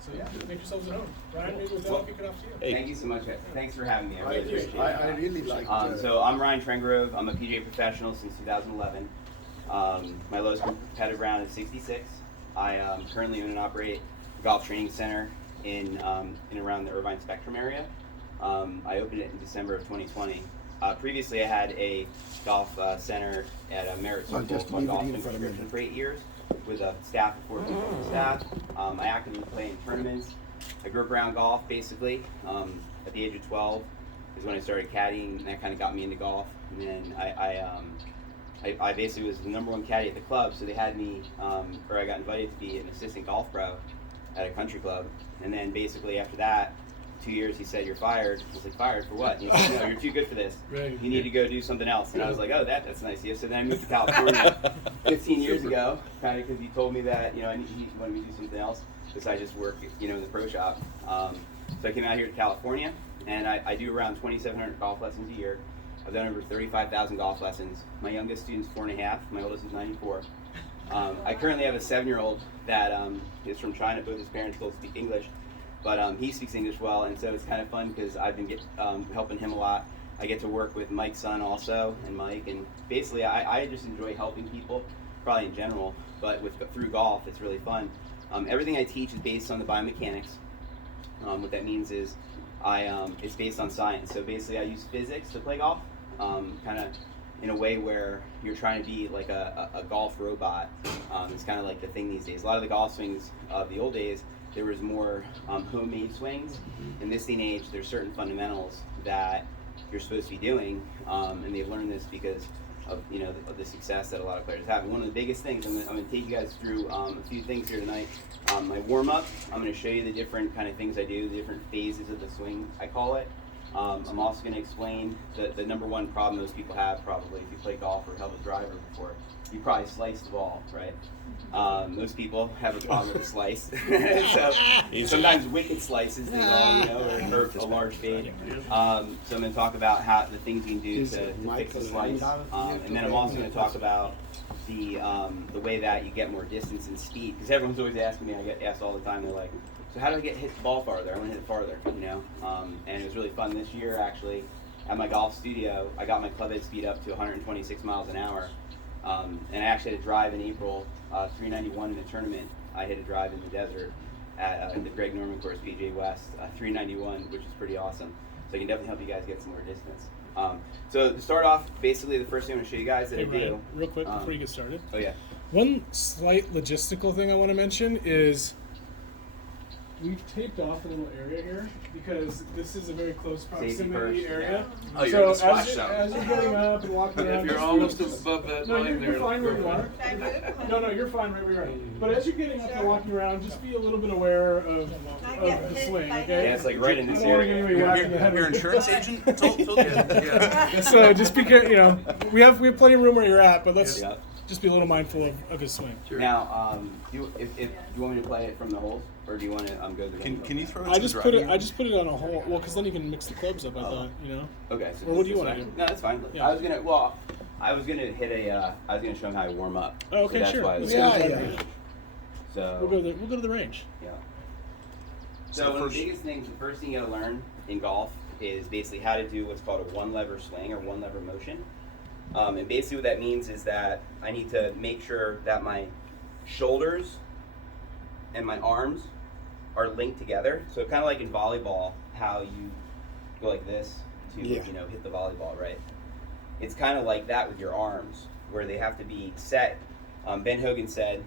So yeah, make yourselves at home. Ryan, maybe with that, I'll kick it off to you. Hey. Thank you so much, guys. Thanks for having me. I really appreciate it. I really like So I'm Ryan Trengrove. I'm a PGA professional since 2011. My lowest competitive round is 66. I currently own and operate a golf training center in and around the Irvine Spectrum area. I opened it in December of 2020. Previously, I had a golf center at a Merit School called Golf and Prescription for 8 years with a staff of 4 people on staff. I actively play in tournaments. I grew up around golf, basically. At the age of 12 is when I started caddying, and that kind of got me into golf. And then I basically was the #1 caddy at the club, so they had me, or I got invited to be an assistant golf pro at a country club. And then basically after that, 2 years, he said, "You're fired." I was like, "Fired for what?" And he said, "No, you're too good for this. Right. You need to go do something else." And I was like, "Oh, that's nice of you." So then I moved to California 15 years ago, kind of because he told me that, he wanted me to do something else besides just work, in the pro shop. So I came out here to California, and I do around 2,700 golf lessons a year. I've done over 35,000 golf lessons. My youngest student's 4.5. My oldest is 94. I currently have a 7-year-old that is from China. Both his parents both speak English. But he speaks English well, and so it's kind of fun because I've been helping him a lot. I get to work with Mike's son also, and Mike, and basically I just enjoy helping people, probably in general, but through golf, it's really fun. Everything I teach is based on the biomechanics. What that means is it's based on science. So basically I use physics to play golf, kind of in a way where you're trying to be like a golf robot. It's kind of like the thing these days. A lot of the golf swings of the old days, there was more homemade swings. In this day and age, there's certain fundamentals that you're supposed to be doing, and they've learned this because of the success that a lot of players have. And one of the biggest things, I'm going to take you guys through a few things here tonight. My warm-up, I'm going to show you the different kind of things I do, the different phases of the swing, I call it. I'm also going to explain the #1 problem most people have probably if you play golf or held a driver before. You probably slice the ball, right? Most people have a problem with the slice. So sometimes wicked slices they call, or a large fade. So I'm going to talk about the things you can do to fix the slice. And then I'm also going to talk about the way that you get more distance and speed. Because everyone's always asking me, I get asked all the time, they're like, so how do I hit the ball farther? I want to hit it farther, And it was really fun this year, actually. At my golf studio, I got my club head speed up to 126 miles an hour. And I actually had a drive in April, 391 in the tournament. I hit a drive in the desert at the Greg Norman course, PGA West, 391, which is pretty awesome. So I can definitely help you guys get some more distance. So to start off, basically the first thing I'm going to show you guys that I Ryan, do. real quick before you get started. Oh yeah. One slight logistical thing I want to mention is we've taped off a little area here because this is a very close proximity area. Oh, you're in the So splash zone. as you're getting up and walking around, If you're just almost just- above that no, line you're there. fine where you are. No, you're fine right where you are. But as you're getting up and walking around, just be a little bit aware of the swing, okay? Yeah, it's like right in this I don't wanna get area. anybody whacking the head Your with it. insurance agent told you? Yeah. So just be careful, we have plenty of room where you're at, but let's Yeah. just be a little mindful of his swing. Sure. Now, if you want me to play it from the holes, or do you want to go through? Can you throw it I to just the put it. driving I just put it on a hole. Well, because then you can mix the clubs up. I thought, Okay. So Or what do you this wanna way. do? No, that's fine. Yeah. I was gonna hit a. I was gonna show them how to warm up. Oh, okay, so that's sure. Why I was Let's gonna go to do the that. range. So We'll go to the range. Yeah. So So one of first- the biggest things, the first thing you gotta learn in golf is basically how to do what's called a one-lever swing or one-lever motion. And basically what that means is that I need to make sure that my shoulders and my arms are linked together. So kind of like in volleyball, how you go like this to hit the volleyball, right? It's kind of like that with your arms, where they have to be set. Ben Hogan said,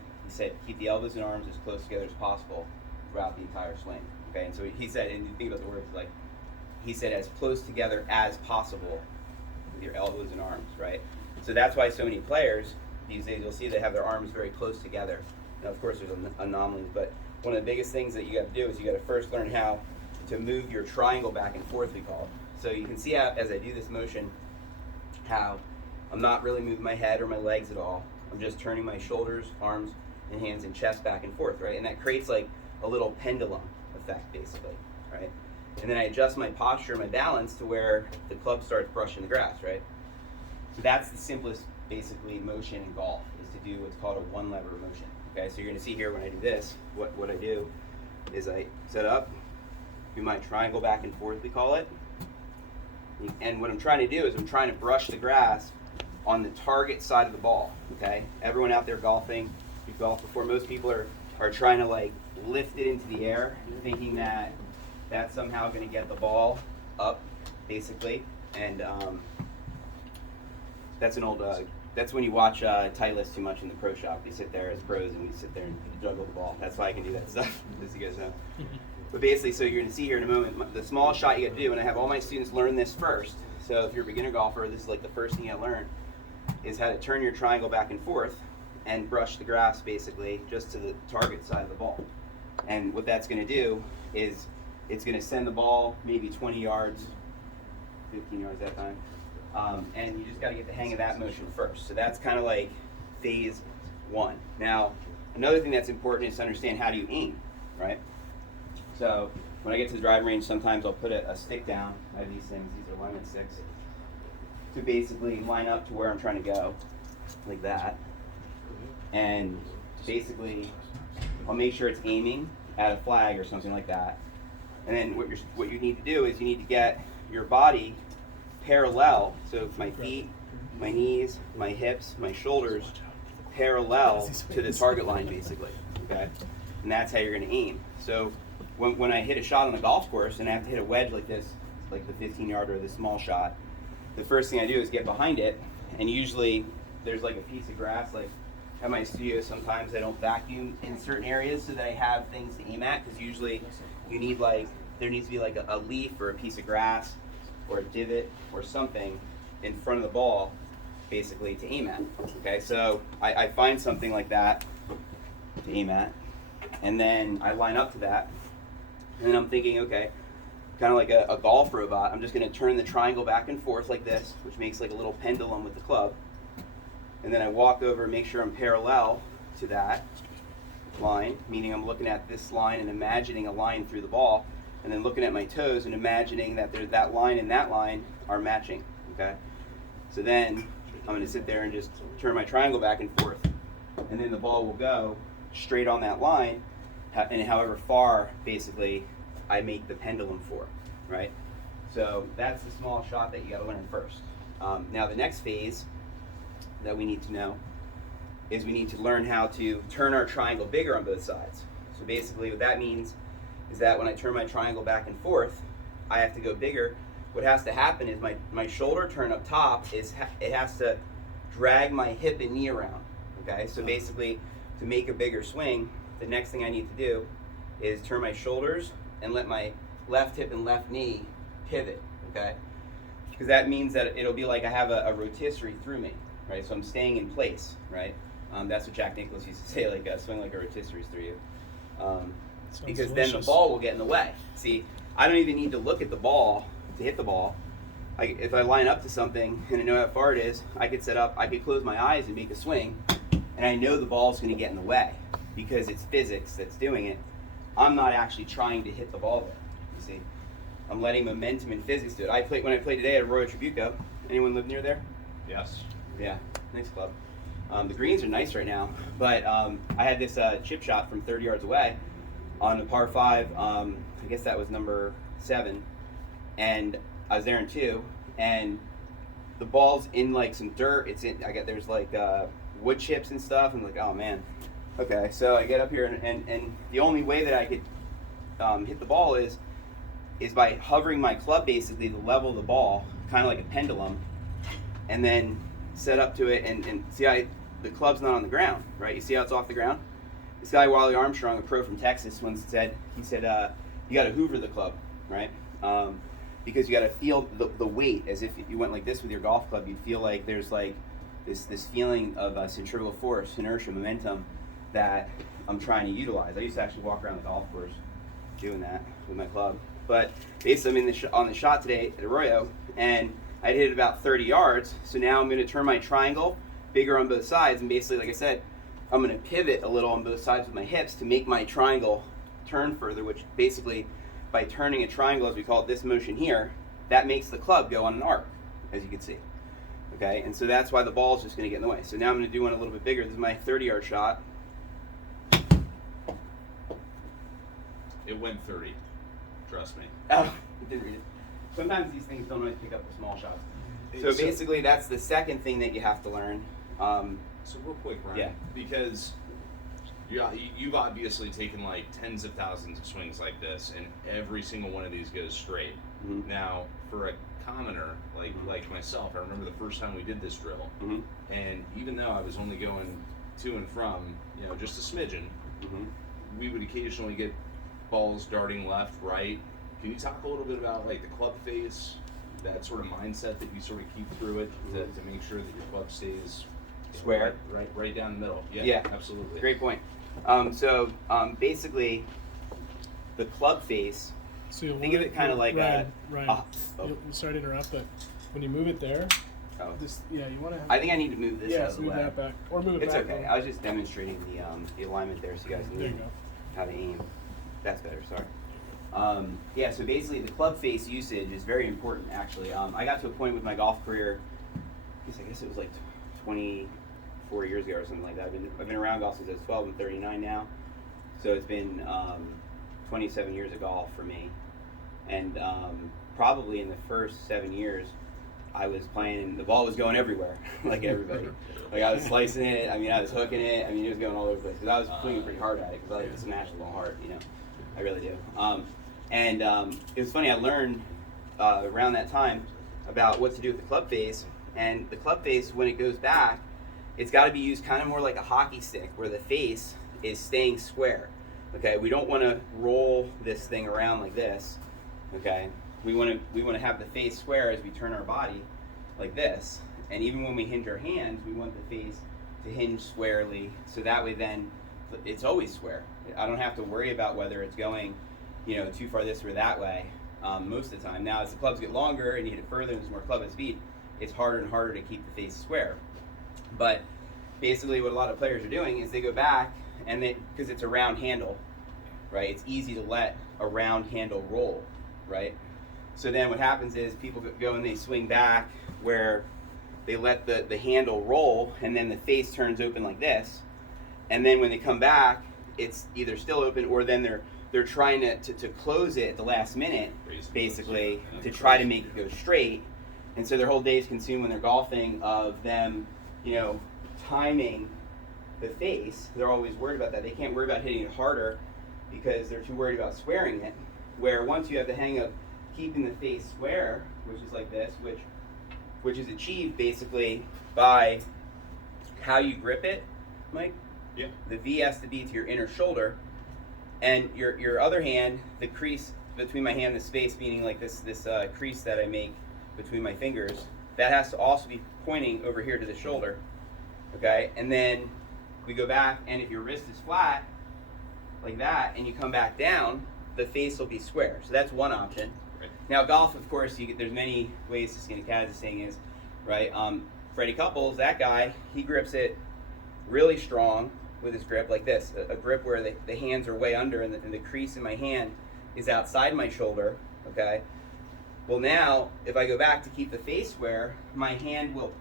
keep the elbows and arms as close together as possible throughout the entire swing. Okay, and so he said, and you think about the words, like he said, as close together as possible with your elbows and arms, right? So that's why so many players these days, you'll see they have their arms very close together. Now, of course, there's anomalies, but one of the biggest things that you got to do is you got to first learn how to move your triangle back and forth, we call it. So you can see how, as I do this motion, how I'm not really moving my head or my legs at all. I'm just turning my shoulders, arms, and hands and chest back and forth, right? And that creates like a little pendulum effect, basically, right? And then I adjust my posture, my balance to where the club starts brushing the grass, right? So that's the simplest, basically, motion in golf, is to do what's called a one-lever motion. Okay, so you're going to see here when I do this, what I do is I set up, do my triangle back and forth, we call it. And what I'm trying to do is I'm trying to brush the grass on the target side of the ball, okay? Everyone out there golfing, you've golfed before, most people are trying to like lift it into the air, thinking that that's somehow going to get the ball up, basically. And that's an old, that's when you watch Titleist too much in the pro shop. They sit there as pros and we sit there and juggle the ball. That's why I can do that stuff, as you guys know. But basically, so you're going to see here in a moment, the small shot you got to do, and I have all my students learn this first. So if you're a beginner golfer, this is like the first thing you learn, is how to turn your triangle back and forth and brush the grass basically just to the target side of the ball. And what that's going to do is it's going to send the ball maybe 20 yards, 15 yards that time. And you just got to get the hang of that motion first. So that's kind of like phase one. Now, another thing that's important is to understand how do you aim, right? So when I get to the driving range, sometimes I'll put a stick down. I have these things, these are alignment sticks, to basically line up to where I'm trying to go, like that. And basically, I'll make sure it's aiming at a flag or something like that. And then what you need to do is you need to get your body parallel, so my feet, my knees, my hips, my shoulders, parallel to the target line basically, okay? And that's how you're gonna aim. So when I hit a shot on the golf course and I have to hit a wedge like this, like the 15-yarder or the small shot, the first thing I do is get behind it, and usually there's like a piece of grass, like at my studio sometimes I don't vacuum in certain areas so that I have things to aim at, because usually you need like, there needs to be like a leaf or a piece of grass or a divot or something in front of the ball basically to aim at, okay? So I find something like that to aim at, and then I line up to that, and then I'm thinking, okay, kind of like a golf robot, I'm just going to turn the triangle back and forth like this, which makes like a little pendulum with the club, and then I walk over and make sure I'm parallel to that line, meaning I'm looking at this line and imagining a line through the ball, and then looking at my toes and imagining that that line and that line are matching, okay? So then I'm going to sit there and just turn my triangle back and forth, and then the ball will go straight on that line, and however far basically I make the pendulum for, right? So that's the small shot that you got to learn first. Now the next phase that we need to know is we need to learn how to turn our triangle bigger on both sides. So basically what that means is that when I turn my triangle back and forth, I have to go bigger. What has to happen is my shoulder turn up top, it has to drag my hip and knee around, okay? So basically, to make a bigger swing, the next thing I need to do is turn my shoulders and let my left hip and left knee pivot, okay? Because that means that it'll be like I have a rotisserie through me, right? So I'm staying in place, right? That's what Jack Nicklaus used to say, like swing like a rotisserie through you. Because delicious. then the ball will get in the way. See, I don't even need to look at the ball to hit the ball. If I line up to something and I know how far it is, I could set up, I could close my eyes and make a swing, and I know the ball's going to get in the way because it's physics that's doing it. I'm not actually trying to hit the ball there, you see. I'm letting momentum and physics do it. When I played today at Arroyo Trabuco, anyone live near there? Yes. Yeah, nice club. The greens are nice right now, but I had this chip shot from 30 yards away on a par 5, I guess that was number 7, and I was there in 2, and the ball's in like some dirt. There's like wood chips and stuff, and I'm like, oh man. Okay, so I get up here, and the only way that I could hit the ball is by hovering my club basically the level of the ball, kind of like a pendulum, and then set up to it, and see the club's not on the ground, right? You see how it's off the ground? This guy, Wally Armstrong, a pro from Texas, once said, you got to hoover the club, right? Because you got to feel the weight, as if you went like this with your golf club. You'd feel like there's like this feeling of centrifugal force, inertia, momentum that I'm trying to utilize. I used to actually walk around the golf course doing that with my club. But basically, I'm on the shot today at Arroyo, and I hit it about 30 yards. So now I'm going to turn my triangle bigger on both sides, and basically, like I said, I'm going to pivot a little on both sides with my hips to make my triangle turn further, which basically, by turning a triangle, as we call it, this motion here, that makes the club go on an arc, as you can see. Okay, and so that's why the ball is just going to get in the way. So now I'm going to do one a little bit bigger. This is my 30-yard shot. It went 30. Trust me. Oh, I didn't read it. Sometimes these things don't always pick up the small shots. So So- basically, that's the second thing that you have to learn. So real quick, Ryan, Yeah. because you've obviously taken like tens of thousands of swings like this, and every single one of these goes straight. Mhm. Now, for a commoner like myself, I remember the first time we did this drill, Mhm. and even though I was only going to and from, just a smidgen, Mhm. we would occasionally get balls darting left, right. Can you talk a little bit about like the club face, that sort of mindset that you sort of keep through it to make sure that your club stays Square. right down the middle? Yeah. Absolutely. Great point. Basically, the club face. So you'll Think of want it kind of like Ryan, a. Ryan, you'll sorry to interrupt, but when you move it there, Oh. you want to have. I think I need to move this out of the move way. that back, or move it It's back. okay. I was just demonstrating the alignment there, so you guys There you knew go. how to aim. That's better. Sorry. So basically, the club face usage is very important. Actually, I got to a point with my golf career. I guess it was like 24 years ago or something like that. I've been around golf since I was 12. I'm 39 now, so it's been 27 years of golf for me. And probably in the first 7 years, I was playing. The ball was going everywhere, like everybody. Like I was slicing it. I mean, I was hooking it. I mean, it was going all over the place because I was swinging pretty hard at it because I like to smash a little hard, I really do. It was funny. I learned around that time about what to do with the club face. And the club face, when it goes back, it's got to be used kind of more like a hockey stick, where the face is staying square. Okay, we don't want to roll this thing around like this. Okay, we want to have the face square as we turn our body like this. And even when we hinge our hands, we want the face to hinge squarely, so that way then it's always square. I don't have to worry about whether it's going, too far this or that way most of the time. Now, as the clubs get longer and you hit it further and there's more club at speed, it's harder and harder to keep the face square. But basically what a lot of players are doing is they go back and because it's a round handle, right? It's easy to let a round handle roll, right? So then what happens is people go and they swing back where they let the handle roll, and then the face turns open like this. And then when they come back, it's either still open, or then they're trying to close it at the last minute, basically, to try to make it go straight. And so their whole day is consumed when they're golfing of them, timing the face. They're always worried about that. They can't worry about hitting it harder because they're too worried about squaring it. Where once you have the hang of keeping the face square, which is like this, which is achieved basically by how you grip it, Mike. Yeah. The V has to be to your inner shoulder, and your other hand, the crease between my hand, the space, meaning like this crease that I make between my fingers, that has to also be pointing over here to the shoulder. Okay, and then we go back, and if your wrist is flat like that, and you come back down, the face will be square. So that's one option. Right. Now golf, of course, there's many ways to skin a cat, as the saying is, right? Freddie Couples, that guy, he grips it really strong with his grip like this, a grip where the hands are way under, and the crease in my hand is outside my shoulder, okay? Well, now, if I go back to keep the face square, my hand will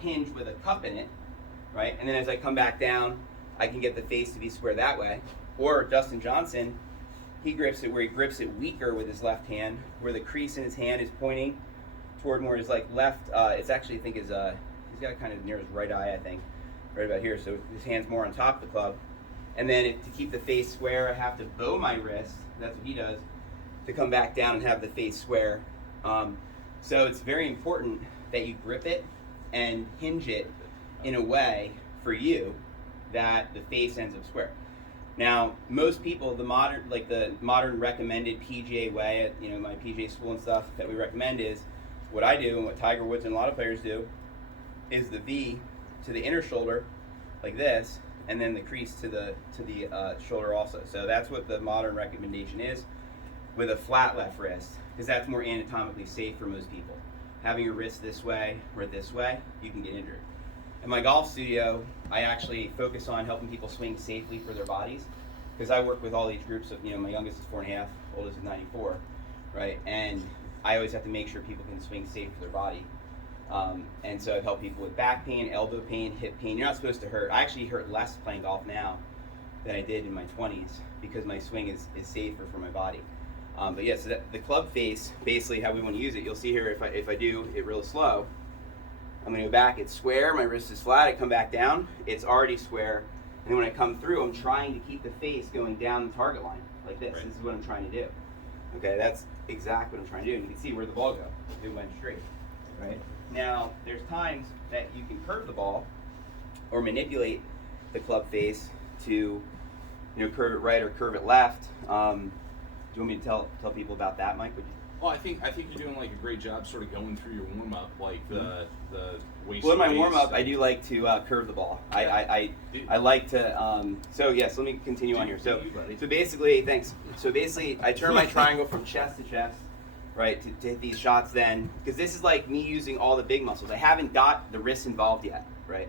hinge with a cup in it, right? And then as I come back down, I can get the face to be square that way. Or Dustin Johnson, he grips it where he grips it weaker with his left hand, where the crease in his hand is pointing toward more his left. It's actually, I think, he's got it kind of near his right eye, I think, right about here. So his hand's more on top of the club. And then to keep the face square, I have to bow my wrist. That's what he does, to come back down and have the face square. So it's very important that you grip it and hinge it in a way for you that the face ends up square. Now, most people, the modern recommended PGA way at my PGA school and stuff that we recommend is what I do and what Tiger Woods and a lot of players do is the V to the inner shoulder like this, and then the crease to the shoulder also. So that's what the modern recommendation is with a flat left wrist, because that's more anatomically safe for most people. Having your wrist this way or this way, you can get injured. In my golf studio, I actually focus on helping people swing safely for their bodies, because I work with all age groups of, my youngest is 4.5, oldest is 94, right? And I always have to make sure people can swing safe for their body. And so I've helped people with back pain, elbow pain, hip pain. You're not supposed to hurt. I actually hurt less playing golf now than I did in my 20s because my swing is safer for my body. But yeah, so the club face, basically how we want to use it, you'll see here if I do it real slow, I'm going to go back, it's square, my wrist is flat, I come back down, it's already square, and then when I come through, I'm trying to keep the face going down the target line, like this. Right. This is what I'm trying to do. Okay, that's exactly what I'm trying to do, and you can see where the ball goes. It went straight, right? Now, there's times that you can curve the ball or manipulate the club face to, curve it right or curve it left. Do you want me to tell people about that, Mike? Would you? Well, I think you're doing like a great job sort of going through your warm up, like the waist. Well, in my base. warm up, I do like to curve the ball. I like to. So yes, let me continue on here. So basically, thanks. So basically, I turn my triangle from chest to chest, right, to hit these shots. Then, because this is like me using all the big muscles. I haven't got the wrists involved yet, right?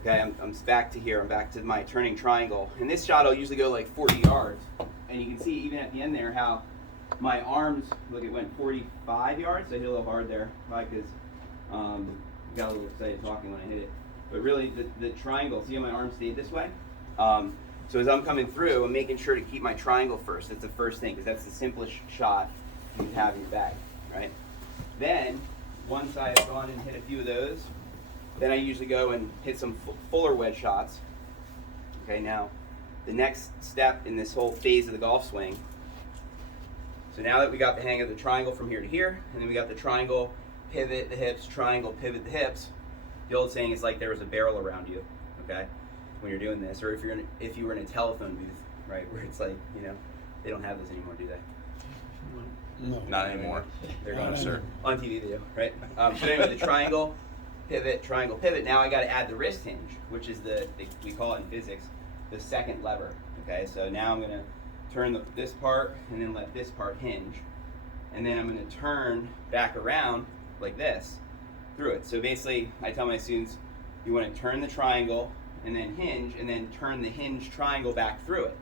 Okay, I'm back to here. I'm back to my turning triangle, and this shot I'll usually go like 40 yards, and you can see even at the end there how my arms, look, it went 45 yards. I hit a little hard there, right? Because got a little excited talking when I hit it. But really, the triangle, see how my arm stayed this way? So as I'm coming through, I'm making sure to keep my triangle first. That's the first thing, because that's the simplest shot you can have in your bag, right? Then, once I've gone and hit a few of those, then I usually go and hit some fuller wedge shots. Okay, now, the next step in this whole phase of the golf swing. So now that we got the hang of the triangle from here to here, and then we got the triangle, pivot the hips, triangle, pivot the hips. The old saying is like there was a barrel around you, okay, when you're doing this, or if you were in a telephone booth, right, where it's like, they don't have those anymore, do they? No. Not anymore. They're Not gone, anymore. on TV they do, right? So anyway, the triangle, pivot, triangle, pivot. Now I got to add the wrist hinge, which is we call it in physics the second lever. Okay, so now I'm gonna turn this part and then let this part hinge, and then I'm gonna turn back around like this through it. So basically, I tell my students, you want to turn the triangle and then hinge, and then turn the hinge triangle back through it.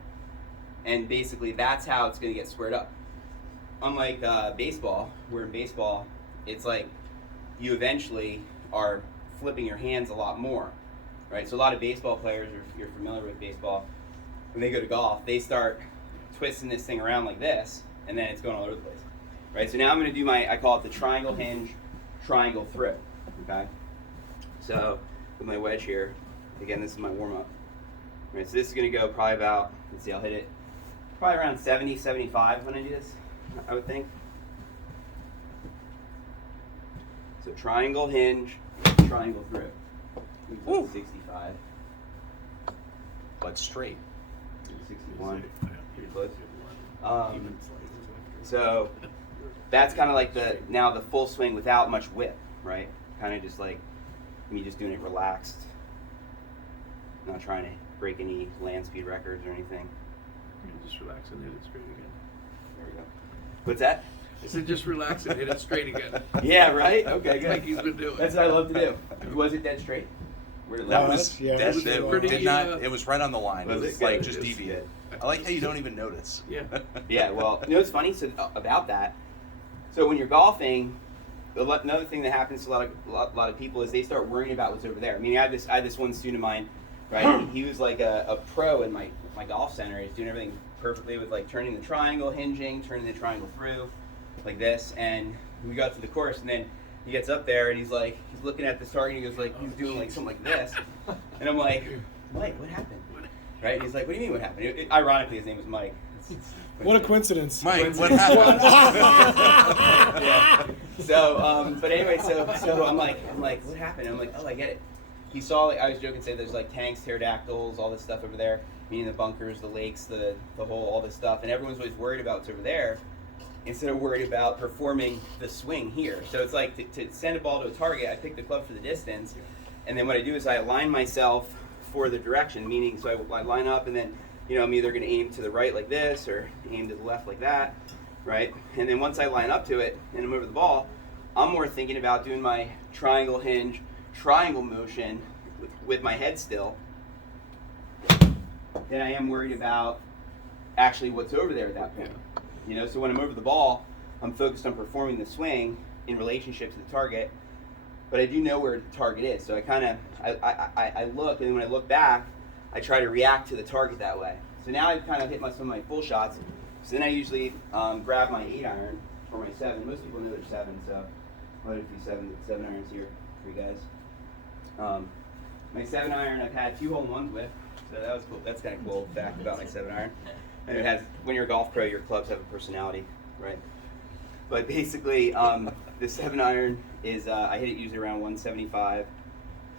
And basically, that's how it's gonna get squared up. Unlike baseball, where in baseball, it's like you eventually are flipping your hands a lot more, right? So a lot of baseball players, if you're familiar with baseball, when they go to golf, they start twisting this thing around like this, and then it's going all over the place, right? So now I'm going to do I call it the triangle hinge, triangle through, okay? So with my wedge here, again, this is my warm-up, right? So this is going to go probably about, let's see, I'll hit it probably around 70, 75 when I do this, I would think. So triangle hinge, triangle through. Woo. 65, But straight. 61, pretty close. So that's kind of like the full swing without much whip, right? Kind of just like me just doing it relaxed, not trying to break any land speed records or anything. You can just relax and hit it straight again. There we go. What's that? I said just relax and hit it straight again. Yeah, right? Okay, good. Like he's been doing. That's what I love to do. Was it dead straight? Where did it That land? was Yeah, that, it was that pretty, did not. It was right on the line. Was It it? was like Good. just It was deviate. good. I like how you don't even notice. Yeah. Yeah, well, you know what's funny about that? So when you're golfing, another thing that happens to a lot of people is they start worrying about what's over there. I mean, I had this one student of mine, right? He was like a pro in my golf center. He's doing everything perfectly with like turning the triangle, hinging, turning the triangle through, like this. And we got to the course, and then he gets up there and he's looking at this target. And he goes like, he's doing like something like this, and I'm like, Mike, what happened? Right? And he's like, what do you mean what happened? Ironically, his name was Mike. What a coincidence. Mike, what happened? Yeah. So, but anyway, so I'm like, what happened? I'm like, oh, I get it. He saw, like, I was joking, say there's like tanks, pterodactyls, all this stuff over there, meaning the bunkers, the lakes, the whole, all this stuff, and everyone's always worried about what's over there, instead of worried about performing the swing here. So it's like to send a ball to a target, I pick the club for the distance, and then what I do is I align myself for the direction, meaning so I line up, and then I'm either going to aim to the right like this or aim to the left like that, right? And then once I line up to it and I'm over the ball, I'm more thinking about doing my triangle hinge, triangle motion with my head still than I am worried about actually what's over there at that point. So when I'm over the ball, I'm focused on performing the swing in relationship to the target, but I do know where the target is. So I kind of, I look, and then when I look back, I try to react to the target that way. So now I've kind of hit some of my full shots. So then I usually grab my 8-iron or my 7. Most people know they're 7, so I'll do 7 irons here for you guys. My 7-iron I've had 2 hole-in-ones with, so that was cool. That's kind of cool fact about my 7-iron. And it has, when you're a golf pro, your clubs have a personality, right? But basically, the 7-iron is, I hit it usually around 175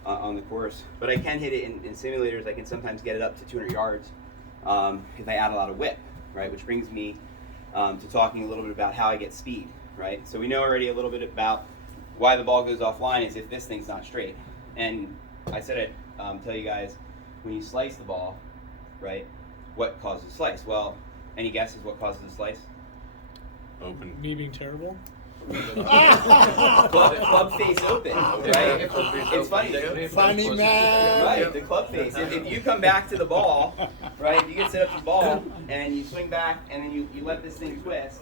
on the course. But I can hit it in simulators. I can sometimes get it up to 200 yards if I add a lot of whip, right? Which brings me to talking a little bit about how I get speed, right? So we know already a little bit about why the ball goes offline is if this thing's not straight. And I said it, tell you guys, when you slice the ball, right, what causes a slice? Well, any guesses what causes a slice? Open. Me being terrible. club face open, right? It's funny. Funny man. Right, the club face. If you come back to the ball, right, if you get set up to the ball and you swing back and then you let this thing twist,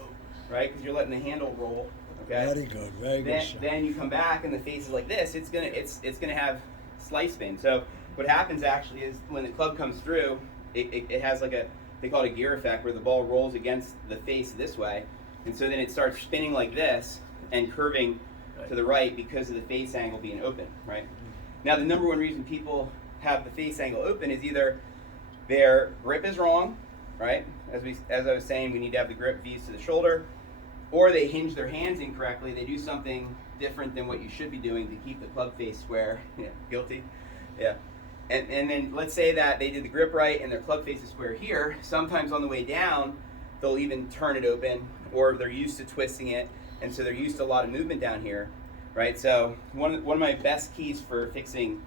right, because you're letting the handle roll, okay? Very good, very good. Then you come back and the face is like this, it's gonna have slice spin. So what happens actually is when the club comes through, it has like they call it a gear effect where the ball rolls against the face this way. And so then it starts spinning like this and curving to the right because of the face angle being open, right? Now the number one reason people have the face angle open is either their grip is wrong, right? As I was saying, we need to have the grip V's to the shoulder, or they hinge their hands incorrectly. They do something different than what you should be doing to keep the club face square. Yeah, guilty. Yeah. And then let's say that they did the grip right and their club face is square here. Sometimes on the way down, they'll even turn it open, or they're used to twisting it, and so they're used to a lot of movement down here, right? So one of my best keys for fixing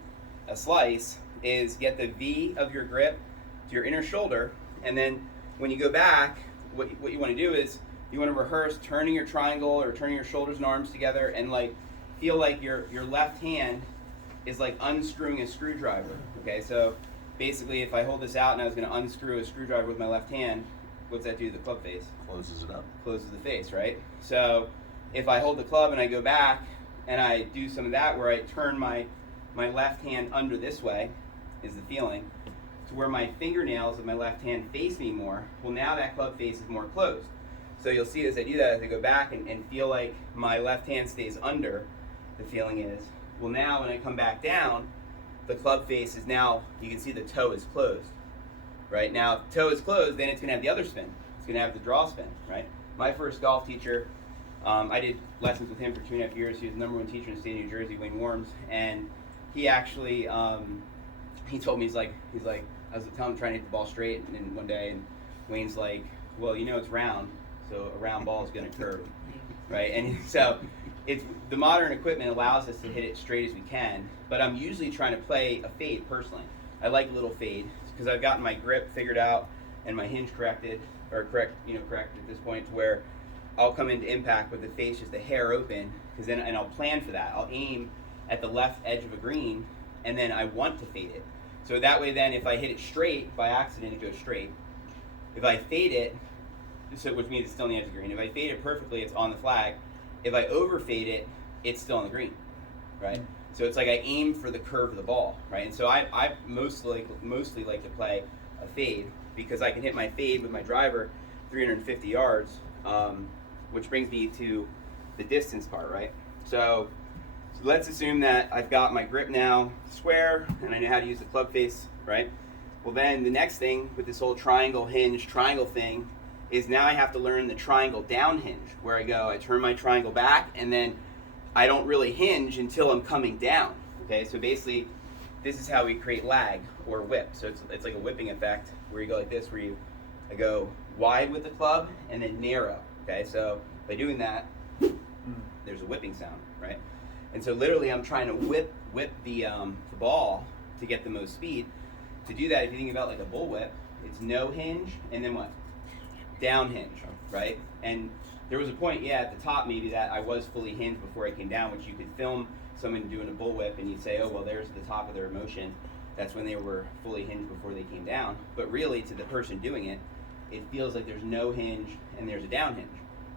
a slice is get the V of your grip to your inner shoulder, and then when you go back, what you want to do is you want to rehearse turning your triangle or turning your shoulders and arms together, and like feel like your left hand is like unscrewing a screwdriver. Okay, so basically if I hold this out and I was going to unscrew a screwdriver with my left hand, what's that do to the club face? Closes it up. Closes the face, right? So if I hold the club and I go back and I do some of that where I turn my left hand under this way, is the feeling, to where my fingernails of my left hand face me more, well now that club face is more closed. So you'll see as I do that, as I go back and feel like my left hand stays under, the feeling is, well now when I come back down, the club face is now, you can see the toe is closed. Right, now if the toe is closed, then it's going to have the other spin. It's going to have the draw spin, right? My first golf teacher, I did lessons with him for 2.5 years. He was the #1 teacher in the state of New Jersey, Wayne Worms, and he actually, he told me, he's like, I was telling him trying to hit the ball straight, and one day, and Wayne's like, well, you know it's round, so a round ball is going to curve, right? And so it's the modern equipment allows us to hit it straight as we can, but I'm usually trying to play a fade personally. I like a little fade because I've gotten my grip figured out and my hinge correct at this point to where I'll come into impact with the face just a hair open, because then, and I'll plan for that. I'll aim at the left edge of a green, and then I want to fade it. So that way then if I hit it straight, by accident it goes straight. If I fade it, so which means it's still on the edge of the green. If I fade it perfectly, it's on the flag. If I overfade it, it's still on the green, right? So it's like I aim for the curve of the ball, right? And so I mostly like to play a fade because I can hit my fade with my driver 350 yards, which brings me to the distance part, right? So let's assume that I've got my grip now square and I know how to use the club face, right? Well then the next thing with this whole triangle hinge triangle thing is now I have to learn the triangle down hinge, where I turn my triangle back and then I don't really hinge until I'm coming down, okay? So basically, this is how we create lag or whip. So it's like a whipping effect where you go like this, where I go wide with the club and then narrow, okay? So by doing that, there's a whipping sound, right? And so literally I'm trying to whip the ball to get the most speed. To do that, if you think about like a bullwhip, it's no hinge and then what? Down hinge, right? And there was a point, at the top maybe that I was fully hinged before I came down, which you could film someone doing a bullwhip and you'd say, oh, well, there's the top of their motion. That's when they were fully hinged before they came down. But really, to the person doing it, it feels like there's no hinge and there's a down hinge.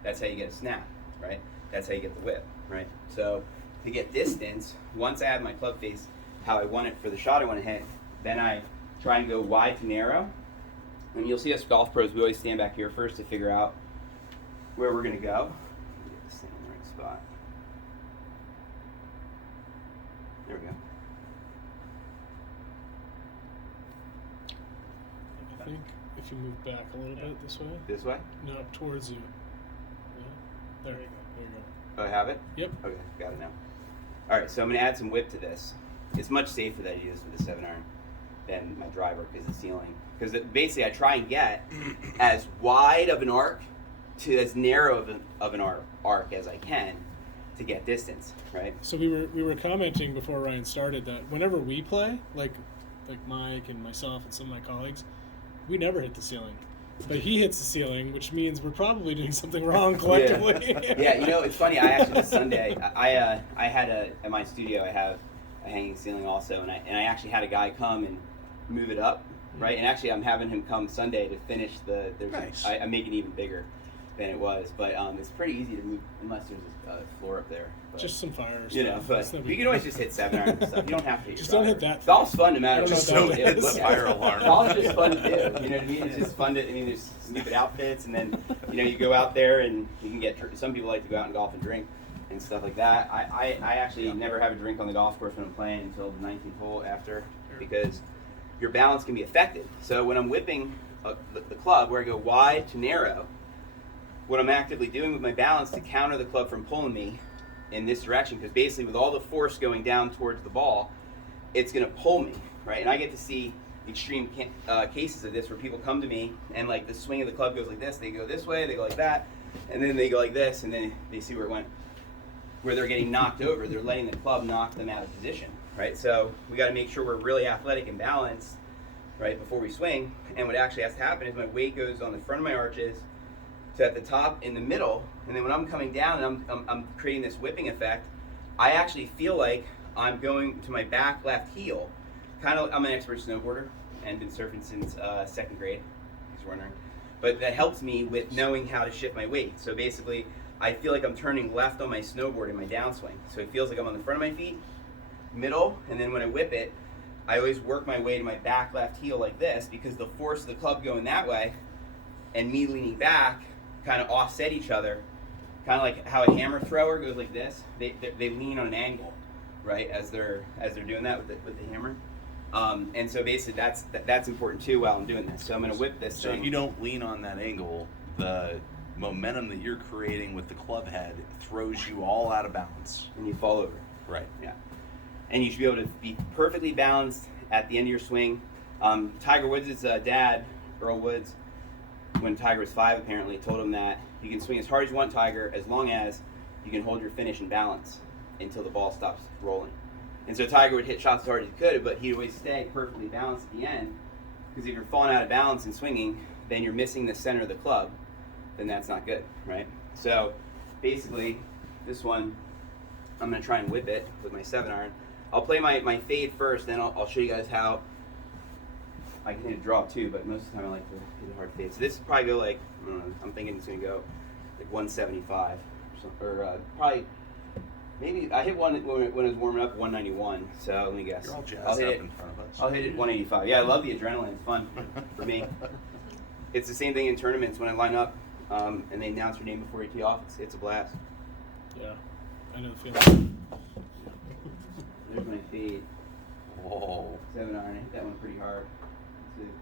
That's how you get a snap, right? That's how you get the whip, right? So to get distance, once I have my club face how I want it for the shot I want to hit, then I try and go wide to narrow. And you'll see us golf pros, we always stand back here first to figure out where we're going to go. Get this thing in the right spot. There we go. I think if you move back a little bit this way, This way? no, towards you. Yeah. There you go. There you go. Oh, I have it? Yep. Okay, got it now. All right, so I'm going to add some whip to this. It's much safer that I use with the 7-iron than my driver because of the ceiling. Because basically I try and get as wide of an arc to as narrow of an arc as I can to get distance, right? So we were commenting before Ryan started that whenever we play, like Mike and myself and some of my colleagues, we never hit the ceiling. But he hits the ceiling, which means we're probably doing something wrong collectively. Yeah, you know, it's funny. I actually this Sunday, I had at my studio, I have a hanging ceiling also, and I actually had a guy come and move it up, right? And actually, I'm having him come Sunday to finish the. Nice. I make it even bigger than it was, but it's pretty easy to move unless there's a floor up there. But, Just some fire. you know, but you can always just hit 7-iron and stuff. You don't have to hit Just your don't hit driver. that. Golf's fun no matter I don't know what. what So that hit is. the fire alarm. Golf's just fun to do. You know what I mean? It's just fun to. I mean, there's stupid outfits, and then you go out there and you can get. Some people like to go out and golf and drink and stuff like that. I actually never have a drink on the golf course when I'm playing until the 19th hole after, because your balance can be affected. So when I'm whipping the club, where I go wide to narrow, what I'm actively doing with my balance to counter the club from pulling me in this direction, because basically with all the force going down towards the ball, it's going to pull me, right? And I get to see extreme cases of this where people come to me and like the swing of the club goes like this, they go this way, they go like that, and then they go like this, and then they see where it went, where they're getting knocked over. They're letting the club knock them out of position, right? So we got to make sure we're really athletic and balanced, right, before we swing. And what actually has to happen is my weight goes on the front of my arches to at the top in the middle, and then when I'm coming down and I'm creating this whipping effect, I actually feel like I'm going to my back left heel. Kind of, I'm an expert snowboarder and been surfing since 2nd grade, if you're wondering. But that helps me with knowing how to shift my weight. So basically, I feel like I'm turning left on my snowboard in my downswing. So it feels like I'm on the front of my feet, middle, and then when I whip it, I always work my way to my back left heel like this, because the force of the club going that way and me leaning back kind of offset each other. Kind of like how a hammer thrower goes like this. They lean on an angle, right, as they're doing that with the hammer. And so basically that's important too while I'm doing this. So I'm going to whip this So thing. if you don't lean on that angle, the momentum that you're creating with the club head throws you all out of balance. and you fall over. Right. Yeah. And you should be able to be perfectly balanced at the end of your swing. Tiger Woods' dad, Earl Woods, when Tiger was 5 apparently, told him that you can swing as hard as you want, Tiger, as long as you can hold your finish in balance until the ball stops rolling. And so Tiger would hit shots as hard as he could, but he'd always stay perfectly balanced at the end, because if you're falling out of balance and swinging, then you're missing the center of the club, then that's not good, right? So basically, this one, I'm going to try and whip it with my 7-iron. I'll play my fade first, then I'll show you guys how I can hit a draw too, but most of the time I like to hit a hard fade. So this will probably go like, I don't know, I'm thinking it's going to go like 175 or probably, maybe, I hit one when I was warming up, 191, so let me guess. You're all jazzed I'll up hit it, in front of us. I'll hit it 185. Yeah, I love the adrenaline, it's fun for me. It's the same thing in tournaments when I line up and they announce your name before you tee off, it's a blast. Yeah, I know the feeling. There's my fade. Whoa. 7-iron. I hit that one pretty hard. Let's see.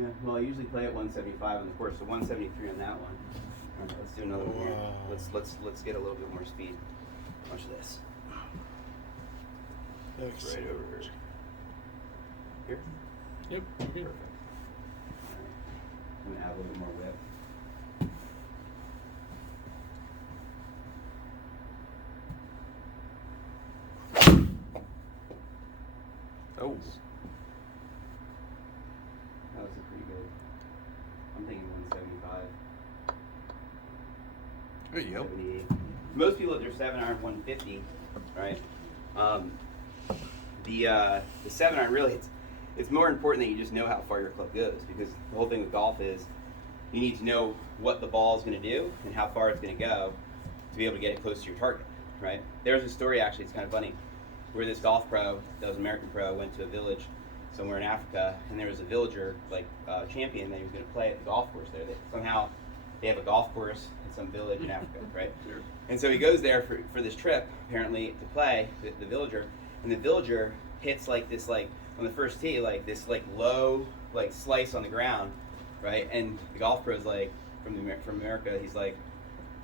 Yeah, well, I usually play at 175 on the course, so 173 on that one. All right, let's do another one here. Wow. Let's get a little bit more speed. Watch this. Thanks. Right over here. Here. Yep. Okay. Perfect. All right. I'm gonna add a little bit more whip. Oh. That was a pretty good. I'm thinking 175. There you go. 78. Most people at their 7-iron 150, right? The 7-iron really, it's more important that you just know how far your club goes, because the whole thing with golf is you need to know what the ball is going to do and how far it's going to go to be able to get it close to your target, right? There's a story actually, it's kind of funny. where this golf pro, that was an American pro, went to a village somewhere in Africa, and there was a villager, like champion, that he was going to play at the golf course there. Somehow they have a golf course in some village in Africa, right? Sure. And so he goes there for this trip, apparently, to play the villager, and the villager hits like this, like on the first tee, like this like low like slice on the ground, right? And the golf pro's like from America, he's like,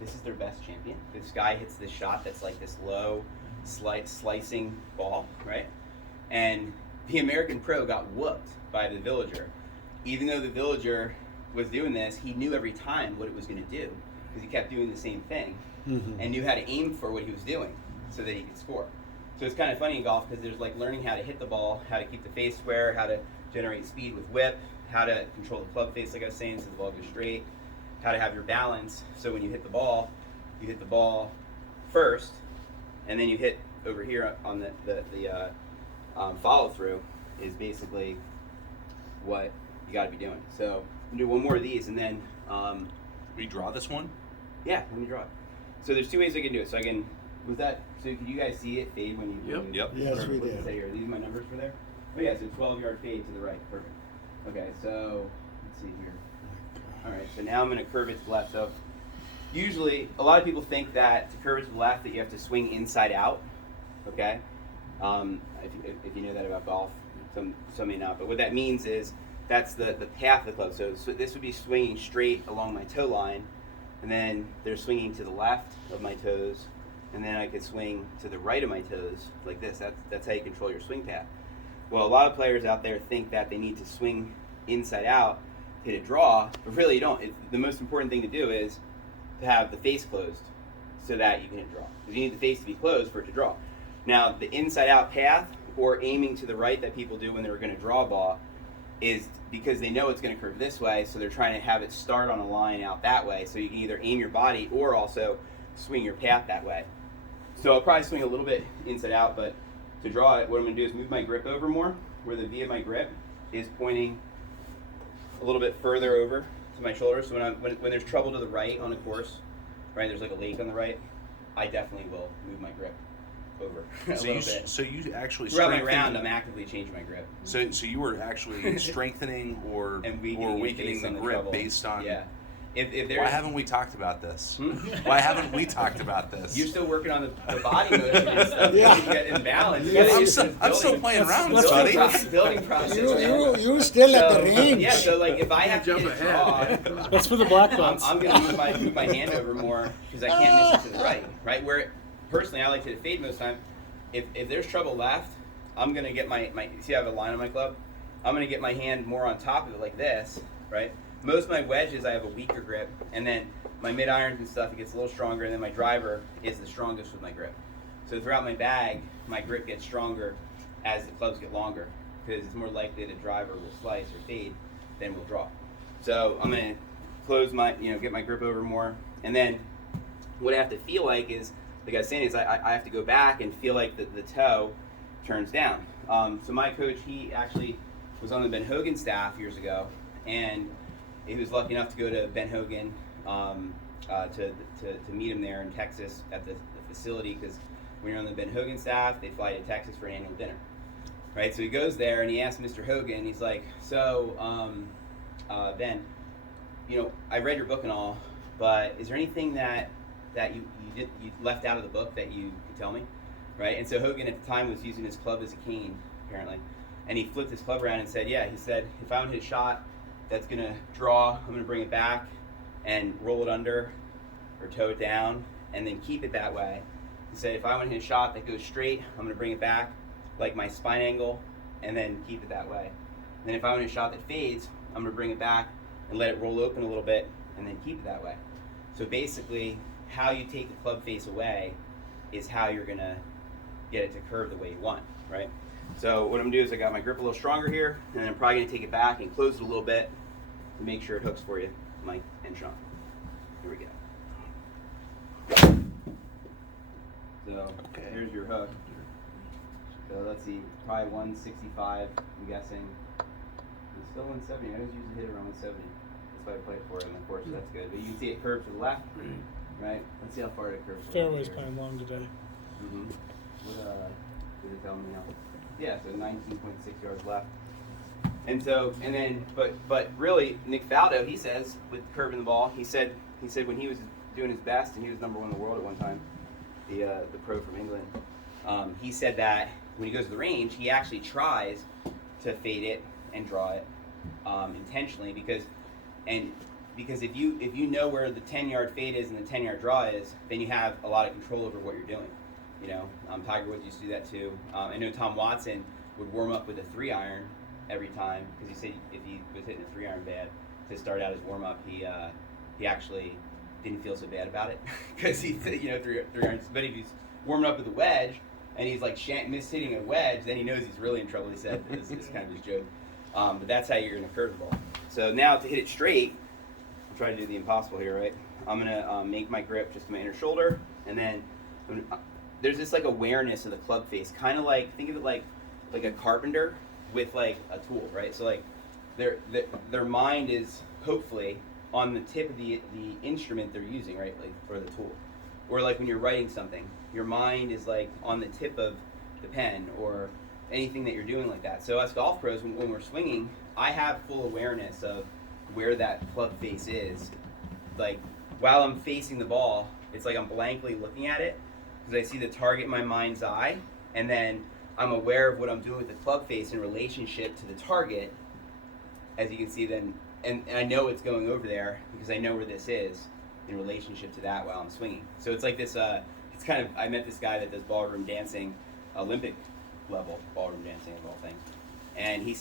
this is their best champion. This guy hits this shot that's like this low slicing ball, right? And the American pro got whooped by the villager. Even though the villager was doing this, he knew every time what it was going to do because he kept doing the same thing and knew how to aim for what he was doing so that he could score. So it's kind of funny in golf because there's like learning how to hit the ball, how to keep the face square, how to generate speed with whip, how to control the club face, like I was saying, so the ball goes straight, how to have your balance. So when you hit the ball first, and then you hit over here on the follow through is basically what you got to be doing. So I'm gonna do one more of these, and then Will you draw this one? yeah, let me draw it. So there's two ways I can do it. So I can, was that, so could you guys see it fade when you? Yep. Yes, we What's it did. say here? Are these my numbers for there? Oh yeah, so 12-yard fade to the right. Perfect. Okay, so let's see here. All right, so now I'm going to curve it to the left. So usually, a lot of people think that to curve it to the left that you have to swing inside out. Okay, if you know that about golf, some may not. But what that means is that's the path of the club. So this would be swinging straight along my toe line, and then they're swinging to the left of my toes, and then I could swing to the right of my toes like this. That's how you control your swing path. Well, a lot of players out there think that they need to swing inside out to hit a draw, but really you don't. The most important thing to do is to have the face closed so that you can hit a draw. Because you need the face to be closed for it to draw. Now, the inside out path or aiming to the right that people do when they're going to draw a ball is because they know it's going to curve this way, so they're trying to have it start on a line out that way, so you can either aim your body or also swing your path that way. So I'll probably swing a little bit inside out, but to draw it, what I'm going to do is move my grip over more, where the V of my grip is pointing a little bit further over to my shoulder. So when there's trouble to the right on a course, right, there's like a lake on the right, I definitely will move my grip over a little bit. So you actually Throughout my strengthen- round, I'm actively changing my grip. So you were actually strengthening or And weakening it weakening based the on the grip trouble. based on. Yeah. If there's, Why haven't we talked about this? Hmm? Why haven't we talked about this? You're still working on the body motion and stuff Yeah. to get in balance. You Yeah, gotta I'm, use still, this I'm still building- playing around, let's buddy. building process. man. You still at the So, range. Yeah, so like if I have to Jump hit a ahead. draw, That's for the black belts. I'm going to move my hand over more because I can't miss it to the right? Where personally I like to fade most of the time. If there's trouble left, I'm going to get my see I have a line on my club. I'm going to get my hand more on top of it like this, right? Most of my wedges I have a weaker grip, and then my mid irons and stuff it gets a little stronger, and then my driver is the strongest with my grip. So throughout my bag, my grip gets stronger as the clubs get longer because it's more likely the driver will slice or fade than will draw. So I'm going to close my, get my grip over more, and then what I have to feel like is, like I was saying, is I have to go back and feel like the toe turns down. So my coach, he actually was on the Ben Hogan staff years ago, and he was lucky enough to go to Ben Hogan to meet him there in Texas at the facility, because when you're on the Ben Hogan staff, they fly to Texas for an annual dinner, right? So he goes there and he asks Mr. Hogan, he's like, so Ben, I read your book and all, but is there anything that you left out of the book that you could tell me, right? And so Hogan at the time was using his club as a cane, apparently, and he flipped his club around and said, he said, if I want to hit a shot that's going to draw, I'm going to bring it back and roll it under or toe it down and then keep it that way. He said, if I want to hit a shot that goes straight, I'm going to bring it back like my spine angle and then keep it that way. And then if I want to hit a shot that fades, I'm going to bring it back and let it roll open a little bit and then keep it that way. So basically, how you take the club face away is how you're going to get it to curve the way you want, right? So what I'm going to do is I got my grip a little stronger here, and then I'm probably going to take it back and close it a little bit to make sure it hooks for you, Mike and Sean. Here we go. So here's your hook. So let's see, probably 165, I'm guessing. It's still 170. I always usually hit it around 170. That's why I play it for it, and of course that's good. But you can see it curves to the left, right? Let's see how far it curves. to the left Fairway's here. playing long today. Mm-hmm. Does it tell me now? Yeah, so 19.6 yards left. And so, and then, but really, Nick Faldo, he says, with curving the ball, he said when he was doing his best, and he was #1 in the world at one time, the pro from England, he said that when he goes to the range, he actually tries to fade it and draw it intentionally because if you know where the 10-yard fade is and the 10-yard draw is, then you have a lot of control over what you're doing. You know, Tiger Woods used to do that too. I know Tom Watson would warm up with a 3-iron every time because he said if he was hitting a 3-iron bad to start out his warm up, he actually didn't feel so bad about it because he said, you know, 3 irons. But if he's warming up with a wedge and he's like mishitting a wedge, then he knows he's really in trouble. He said it's kind of his joke. But that's how you're going to curve the ball. So now to hit it straight, I'll try to do the impossible here, right? I'm going to make my grip just to my inner shoulder, and then there's this like awareness of the club face, kind of like, think of it like a carpenter with like a tool, right? So like their mind is hopefully on the tip of the instrument they're using, right? Like, or the tool. Or like when you're writing something, your mind is like on the tip of the pen or anything that you're doing like that. So as golf pros, when we're swinging, I have full awareness of where that club face is. Like while I'm facing the ball, it's like I'm blankly looking at it because I see the target in my mind's eye, and then I'm aware of what I'm doing with the club face in relationship to the target, as you can see then, and I know it's going over there because I know where this is in relationship to that while I'm swinging. So it's like this, it's kind of, I met this guy that does ballroom dancing, Olympic level ballroom dancing of all things, and he